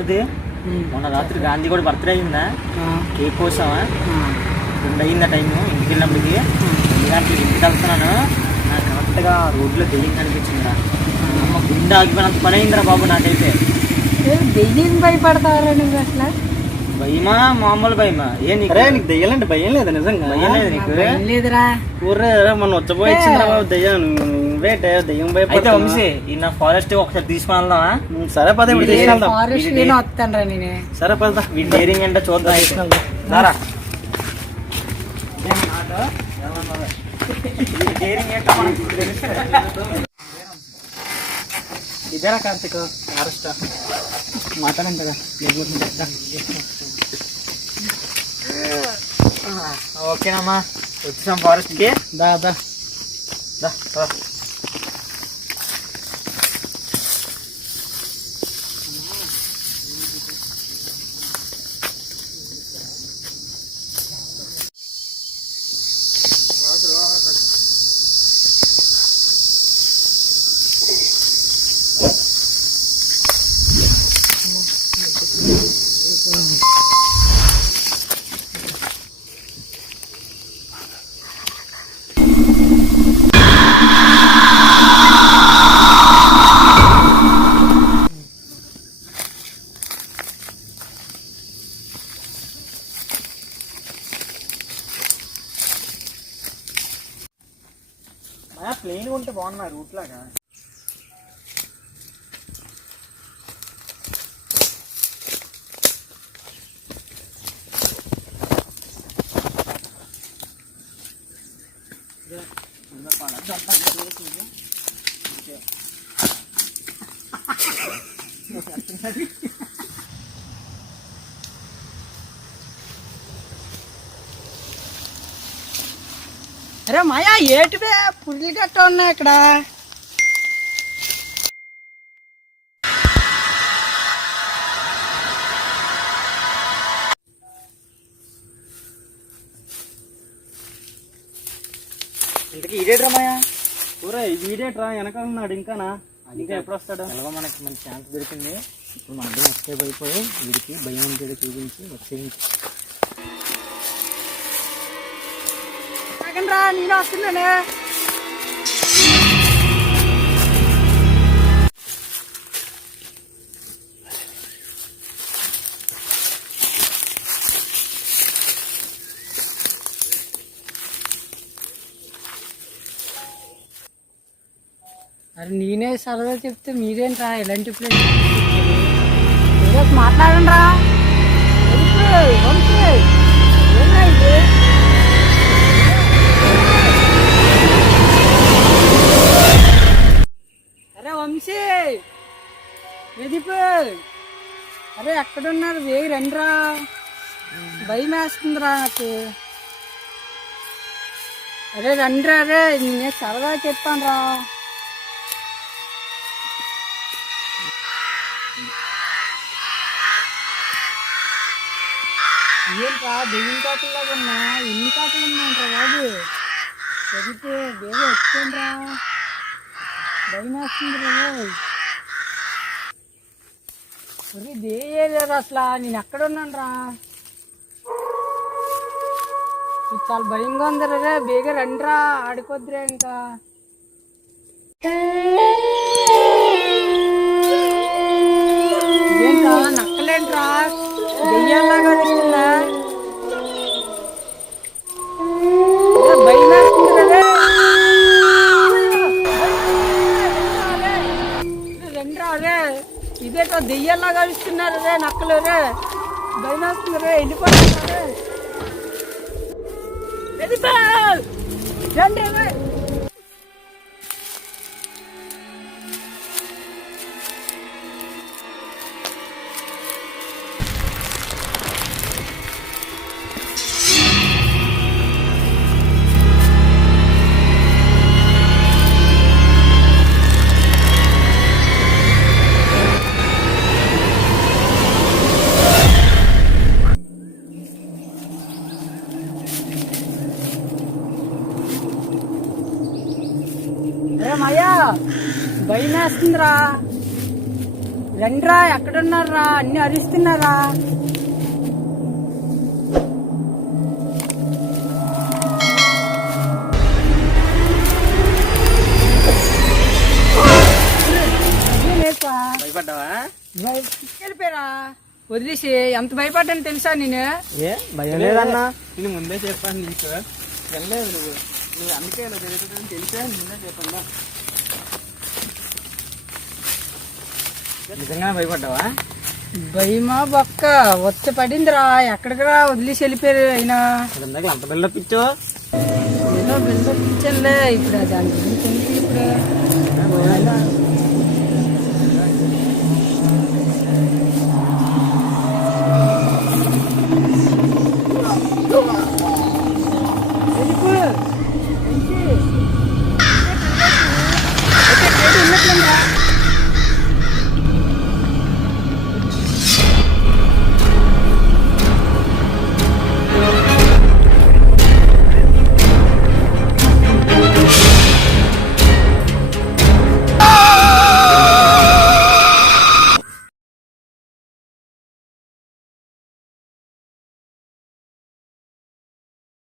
బామ్మది మొన్న రాత్రి గాంధీ కూడా బర్త్డే అయిందా, కేక్ కోసామా, 2 అయిందా టైము. ఇంటికి వెళ్ళినప్పటికి 2 గంటలకి ఇంటికి వెళ్తున్నాను, నాకు కరెక్ట్గా రోడ్లో దెయ్యం కనిపించిందిరా. అమ్మ గుండె ఆగిపోయినంత పని అయిందిరా బాబు నాకైతే. దెయ్యం భయపడతావరా నువ్వు? అసలు భయమా, మామూలు భయమా? నీకు దెయ్యాలంటే భయం లేదా? నిజంగా భయం లేదు నీకు? లేదురా. మొన్న వచ్చపోయి ఇచ్చిందిరా బాబు దెయ్యం. దెయ్యం భయపడితే వంశీ ఈ నా ఫారెస్ట్ ఒకసారి తీసుకుని వెళ్దామా? సరే పద, వస్తాను నేనే. సరే పద, వీడి డేరింగ్ అంటే చూద్దాం. దారా ఇదేరా కార్తిక్ అరెస్ట్ మాట్లాడంతగా. ఓకేనమ్మా, వచ్చాం ఫారెస్ట్కి. దా దా దా. ప్లెయిన్గా ఉంటే బాగున్నా రూట్ లాగా. అరే మాయా, ఏటివే పుల్లి గట్ట ఉన్నాయి ఇక్కడ. ఇంతకీ ఈడేట్రా మాయా? ఊరా ఈడేట్రా వెనకాల ఉన్నాడు ఇంకానా? ఇంకా ఎప్పుడు వస్తాడు? ఎలాగో మనకి మంచి ఛాన్స్ దొరికింది. ఇప్పుడు మన అర్థం ఎస్కేప్ అయిపోయి వీడికి భయం ఉంటుంది చూపించి వచ్చేయించి. రా, నేను వస్తున్నానే. అరే నేనే సరదా చెప్తే మీరేంట్రా ఇలాంటి ప్లేస్ మాట్లాడండి రా. ఏమైంది? అరే వంశీ, అరే ఎక్కడున్నారు? వేగి రండిరా, భయం వేస్తుందిరా నాకు. అరే రండిరా, అరే నేనే సరదా చెప్పాను రా. ఏంట్రా దెయ్యం కాకుల్లాగా ఉన్నా? ఎన్ని కాకులు ఉన్నాయంట్రా బాబు? చదివితే వేరే వచ్చేయండిరా, భయం వేస్తుంది రా. ఒరే దేయలేరు అసలు, నేను ఎక్కడ ఉన్నాను రా? ఇది చాలా భయంగా ఉంది రే. బేగా రండిరా, ఆడుకోద్దురా ఇంకా. ఏంట్రా నక్కలేంట్రా, దెయ్యాల్లాగా ఇస్తుందా? భయం వేస్తుంది రే. రండిరా రే, ఇదేటో దెయ్యాల్లాగా ఇస్తున్నారు రే నక్కలు రే. భయం వేస్తుంది రే, వెళ్ళిపోతున్నా రే. రండి రే. భయం వేస్తుందిరా రండిరా, ఎక్కడున్నారా? అన్ని అరుస్తున్నారా? భయపడ్డావా? వెళ్ళిపోయారా వదిలేసి? ఎంత భయపడ్డాను తెలుసా నేను? ఏ భయం లేదన్నా, నేను ముందే చెప్పాను నీకు. వెళ్ళలేదు నువ్వు అందుకే ఇలా జరుగుతుందని తెలిసే ముందే చెప్పండి. నిజంగా భయపడ్డావా? భయమా బొక్క వచ్చి పడిందిరా. ఎక్కడికిరా వదిలేసి వెళ్ళిపోయారు అయినా. ఇందాక అంత బిల్డప్ ఇచ్చో. ఏదో బిల్డప్ ఇచ్చానులే. ఇప్పుడు దాని గురించి ఎందుకు ఇప్పుడు